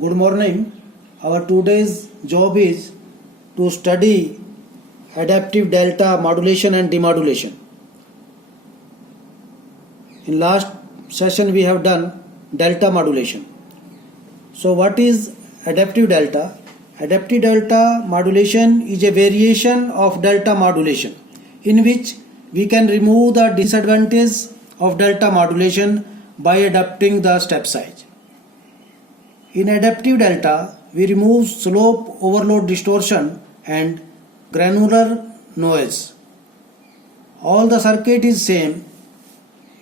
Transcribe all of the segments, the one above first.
Good morning. Our today's job is to study adaptive delta modulation and demodulation. In last session we have done delta modulation. So what is adaptive delta? Adaptive delta modulation is a variation of delta modulation in which we can remove the disadvantage of delta modulation by adapting the step size. In adaptive delta, we remove slope overload distortion and granular noise. All the circuit is same.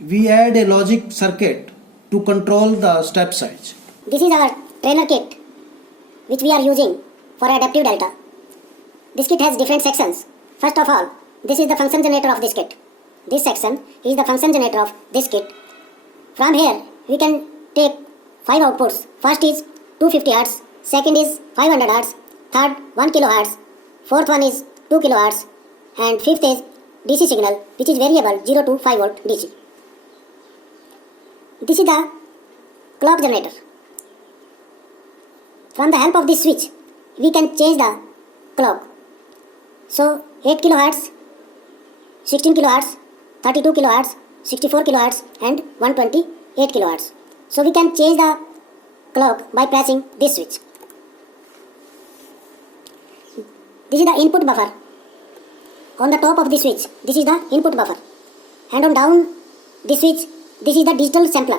We add a logic circuit to control the step size. This is our trainer kit which we are using for adaptive delta. This kit has different sections. First of all, this is the function generator of this kit. This section is the function generator of this kit. From here, we can take 5 outputs. First is 250 Hz, second is 500 Hz, third 1 kHz, fourth one is 2 kHz, and fifth is DC signal which is variable 0 to 5 volt DC. This is the clock generator. From the help of this switch, we can change the clock. So 8 kHz, 16 kHz, 32 kHz, 64 kHz and 128 kHz. So we can change the clock by pressing this switch. This is the input buffer. On the top of this switch, this is the input buffer. And on down this switch, this is the digital sampler.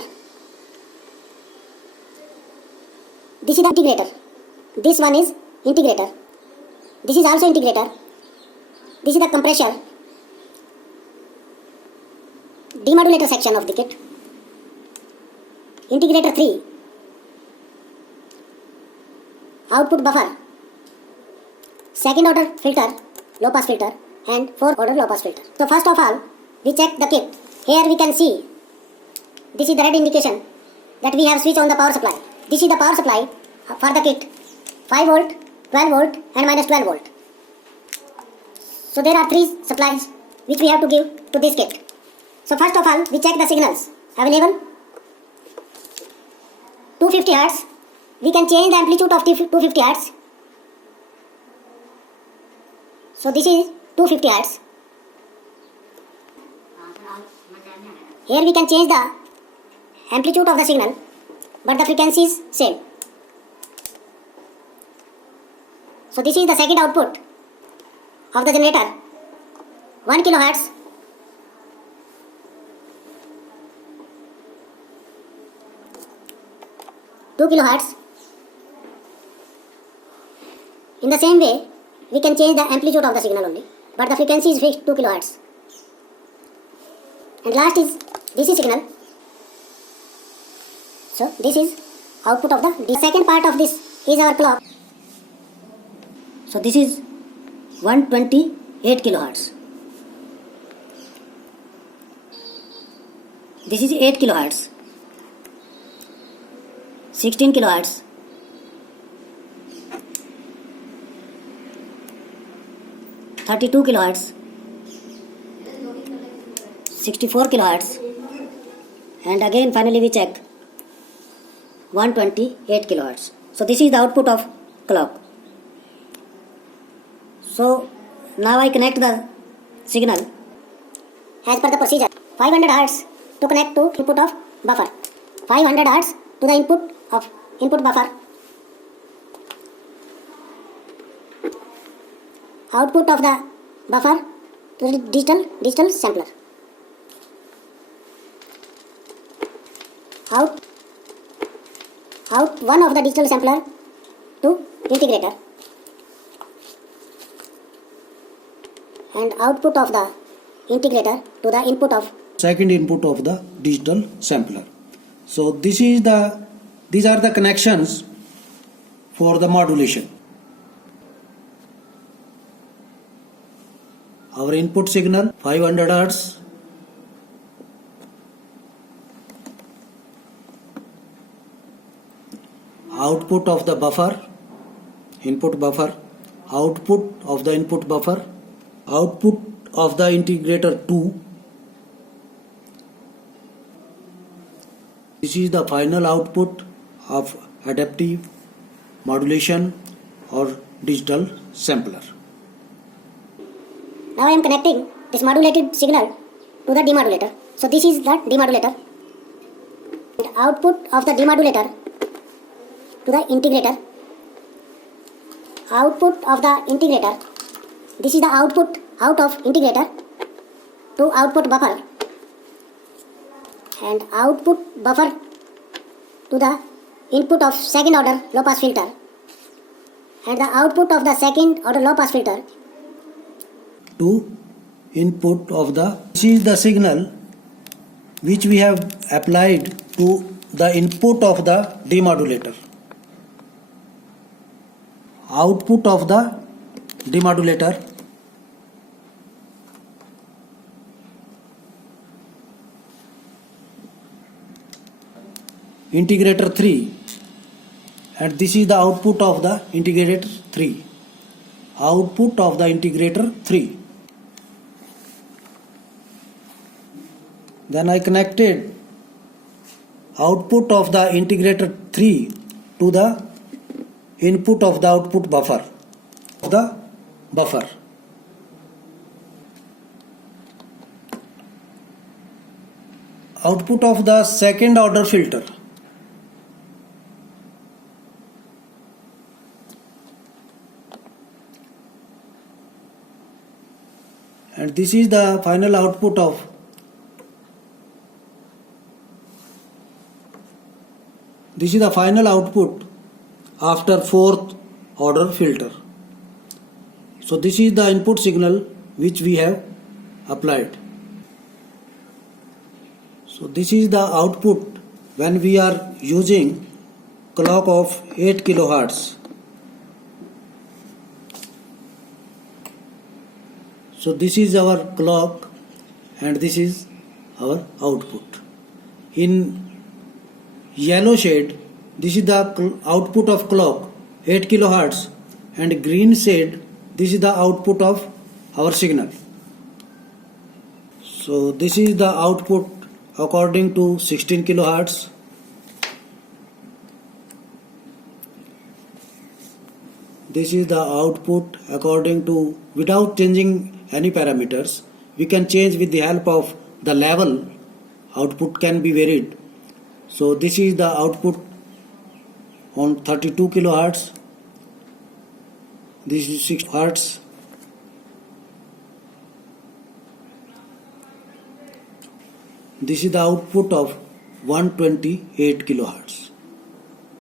This is the integrator. This one is integrator. This is also integrator. This is the compressor. Demodulator section of the kit. Integrator 3. Output buffer. Second order filter, low pass filter and fourth order low pass filter. So first of all, we check the kit. Here we can see, this is the red indication that we have switched on the power supply. This is the power supply for the kit. 5 volt, 12 volt and minus 12 volt. So there are 3 supplies which we have to give to this kit. So first of all, we check the signals available. 250 Hz. We can change the amplitude of 250 Hz. So this is 250 Hz. Here we can change the amplitude of the signal, but the frequency is same. So this is the second output of the generator. 1 kHz. Two kHz. In the same way, we can change the amplitude of the signal only, but the frequency is fixed 2 kHz. And last is DC signal. So this is output of the second part of this is our clock. So this is 128 kHz. This is 8 kHz. 16 kHz. 32 kHz. 64 kHz. And again finally we check 128 kHz. So this is the output of clock. So now I connect the signal as per the procedure. 500 Hz to connect to input of buffer. 500 Hz to the input of input buffer. Output of the buffer to the digital sampler. Out one of the digital sampler to integrator. And output of the integrator to the input of Second input of the digital sampler. So these are the connections for the modulation. Our input signal 500 Hz. Output of the buffer, input buffer, output of the input buffer, output of the integrator 2. This is the final output of adaptive modulation or digital sampler. Now I am connecting this modulated signal to the demodulator. So this is the demodulator. And output of the demodulator to the integrator. Output of the integrator. This is the output out of integrator to output buffer. And output buffer to the input of second order low pass filter. And the output of the second order low pass filter To input of the, this is the signal which we have applied to the input of the demodulator. Output of the demodulator integrator 3, and this is the output of the integrator 3. Output of the integrator 3. Then I connected output of the integrator 3 to the input of the output buffer of the buffer. Output of the second order filter. And this is the final output of after fourth order filter. So this is the input signal which we have applied. So this is the output when we are using clock of 8 kilohertz. So this is our clock and this is our output. In yellow shade, this is the output of clock 8 kilohertz, and green shade, this is the output of our signal. So this is the output according to 16 kilohertz. This is the output according to, without changing any parameters. We can change with the help of the level. Output can be varied. So this is the output on 32 kilohertz. This is 6 hertz. This is the output of 128 kilohertz.